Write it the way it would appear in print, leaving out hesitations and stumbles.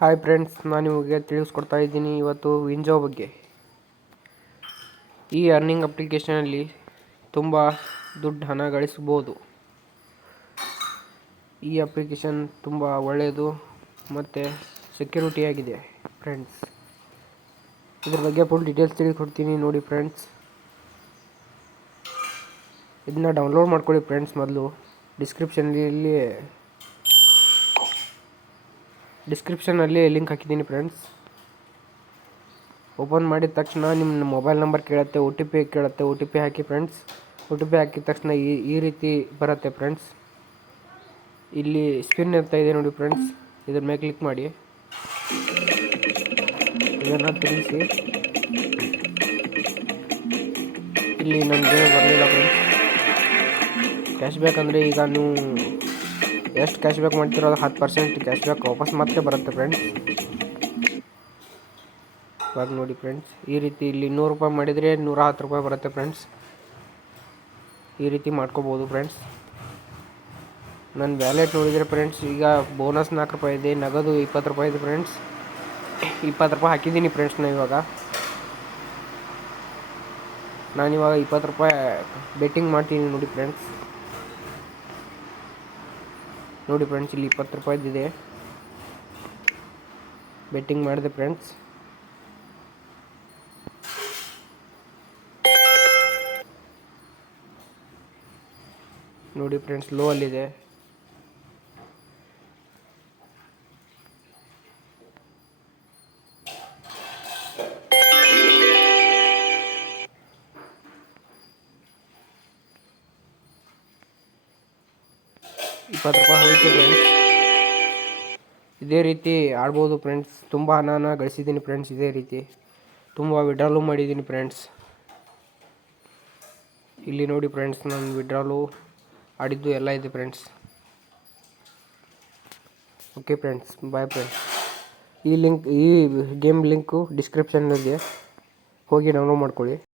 Hi friends, ನಾನು ನಿಮಗೆ ತಿಳಿಸ್ಕೊಡ್ತಾ ಇದ್ದೀನಿ ಇವತ್ತು ವಿಂಜೋ ಬಗ್ಗೆ. ಈ ಅರ್ನಿಂಗ್ ಅಪ್ಲಿಕೇಶನಲ್ಲಿ ತುಂಬ ಹಣ ಗಳಿಸಬಹುದು. ಈ ಅಪ್ಲಿಕೇಶನ್ ತುಂಬ ಒಳ್ಳೆಯದು ಮತ್ತು ಸೆಕ್ಯೂರಿಟಿ ಆಗಿದೆ ಫ್ರೆಂಡ್ಸ್. ಇದ್ರ ಬಗ್ಗೆ ಫುಲ್ ಡೀಟೇಲ್ಸ್ ತಿಳಿಸ್ಕೊಡ್ತೀನಿ ನೋಡಿ ಫ್ರೆಂಡ್ಸ್. ಇದನ್ನ ಡೌನ್ಲೋಡ್ ಮಾಡ್ಕೊಳ್ಳಿ ಫ್ರೆಂಡ್ಸ್. ಮೊದಲು ಡಿಸ್ಕ್ರಿಪ್ಷನಲ್ಲಿ ಲಿಂಕ್ ಹಾಕಿದ್ದೀನಿ ಫ್ರೆಂಡ್ಸ್. ಓಪನ್ ಮಾಡಿದ ತಕ್ಷಣ ನಿಮ್ಮ ಮೊಬೈಲ್ ನಂಬರ್ ಕೇಳುತ್ತೆ, ಒ ಟಿ ಪಿ ಕೇಳುತ್ತೆ. ಒ ಟಿ ಪಿ ಹಾಕಿ ಫ್ರೆಂಡ್ಸ್. ಒ ಟಿ ಪಿ ಹಾಕಿದ ತಕ್ಷಣ ಈ ರೀತಿ ಬರುತ್ತೆ ಫ್ರೆಂಡ್ಸ್. ಇಲ್ಲಿ ಸ್ಪಿನ್ ಅಂತ ಇದೆ ನೋಡಿ ಫ್ರೆಂಡ್ಸ್, ಇದ್ರ ಮೇಲೆ ಕ್ಲಿಕ್ ಮಾಡಿ. ಇದನ್ನು ತಿರುಗಿಸಿ. ಇಲ್ಲಿ ನನಗೆ ಬರಲಿಲ್ಲ ಫ್ರೆಂಡ್ಸ್. ಕ್ಯಾಶ್ ಬ್ಯಾಕ್ ಅಂದರೆ ಈಗ ನೀವು ಎಷ್ಟು ಕ್ಯಾಶ್ ಬ್ಯಾಕ್ ಮಾಡ್ತೀರೋ ಅದು 10% ಕ್ಯಾಶ್ ಬ್ಯಾಕ್ ವಾಪಸ್ ಮತ್ತೆ ಬರುತ್ತೆ ಫ್ರೆಂಡ್ಸ್. ಇವಾಗ ನೋಡಿ ಫ್ರೆಂಡ್ಸ್, ಈ ರೀತಿ ಇಲ್ಲಿ 100 ರೂಪಾಯಿ ಮಾಡಿದರೆ 110 ರೂಪಾಯಿ ಬರುತ್ತೆ ಫ್ರೆಂಡ್ಸ್. ಈ ರೀತಿ ಮಾಡ್ಕೋಬೋದು ಫ್ರೆಂಡ್ಸ್. ನನ್ನ ವ್ಯಾಲೆಟ್ ನೋಡಿದರೆ ಫ್ರೆಂಡ್ಸ್, ಈಗ ಬೋನಸ್ 4 ರೂಪಾಯಿ ಇದೆ, ನಗದು 20 ರೂಪಾಯಿ ಇದೆ ಫ್ರೆಂಡ್ಸ್. 20 ರೂಪಾಯಿ ಹಾಕಿದ್ದೀನಿ ಫ್ರೆಂಡ್ಸ್. ನಾನಿವಾಗ 20 ರೂಪಾಯಿ ಬೆಟ್ಟಿಂಗ್ ಮಾಡ್ತೀನಿ ನೋಡಿ ಫ್ರೆಂಡ್ಸ್. ನೋಡಿ ಫ್ರೆಂಡ್ಸ್, ಇಲ್ಲಿ 20 ರೂಪಾಯಿದಿದೆ. ಬೆಟ್ಟಿಂಗ್ ಮಾಡಿದೆ ಫ್ರೆಂಡ್ಸ್. ನೋಡಿ ಫ್ರೆಂಡ್ಸ್, ಲೋ ಅಲ್ಲಿದೆ. ₹20 ಹೋಯಿತು ಫ್ರೆಂಡ್ಸ್. ಇದೇ ರೀತಿ ಆಡ್ಬೋದು ಫ್ರೆಂಡ್ಸ್. ತುಂಬ ಹಣನ ಗಳಿಸಿದ್ದೀನಿ ಫ್ರೆಂಡ್ಸ್. ಇದೇ ರೀತಿ ತುಂಬ ವಿಡ್ರಾಲು ಮಾಡಿದ್ದೀನಿ ಫ್ರೆಂಡ್ಸ್. ಇಲ್ಲಿ ನೋಡಿ ಫ್ರೆಂಡ್ಸ್, ನಾನು ವಿಡ್ರಾಲು ಆಡಿದ್ದು ಎಲ್ಲ ಇದೆ friends. Okay friends, bye friends. ಈ ಗೇಮ್ ಲಿಂಕು ಡಿಸ್ಕ್ರಿಪ್ಷನ್ನಲ್ಲಿದೆ, ಹೋಗಿ ಡೌನ್ಲೋಡ್ ಮಾಡ್ಕೊಳ್ಳಿ.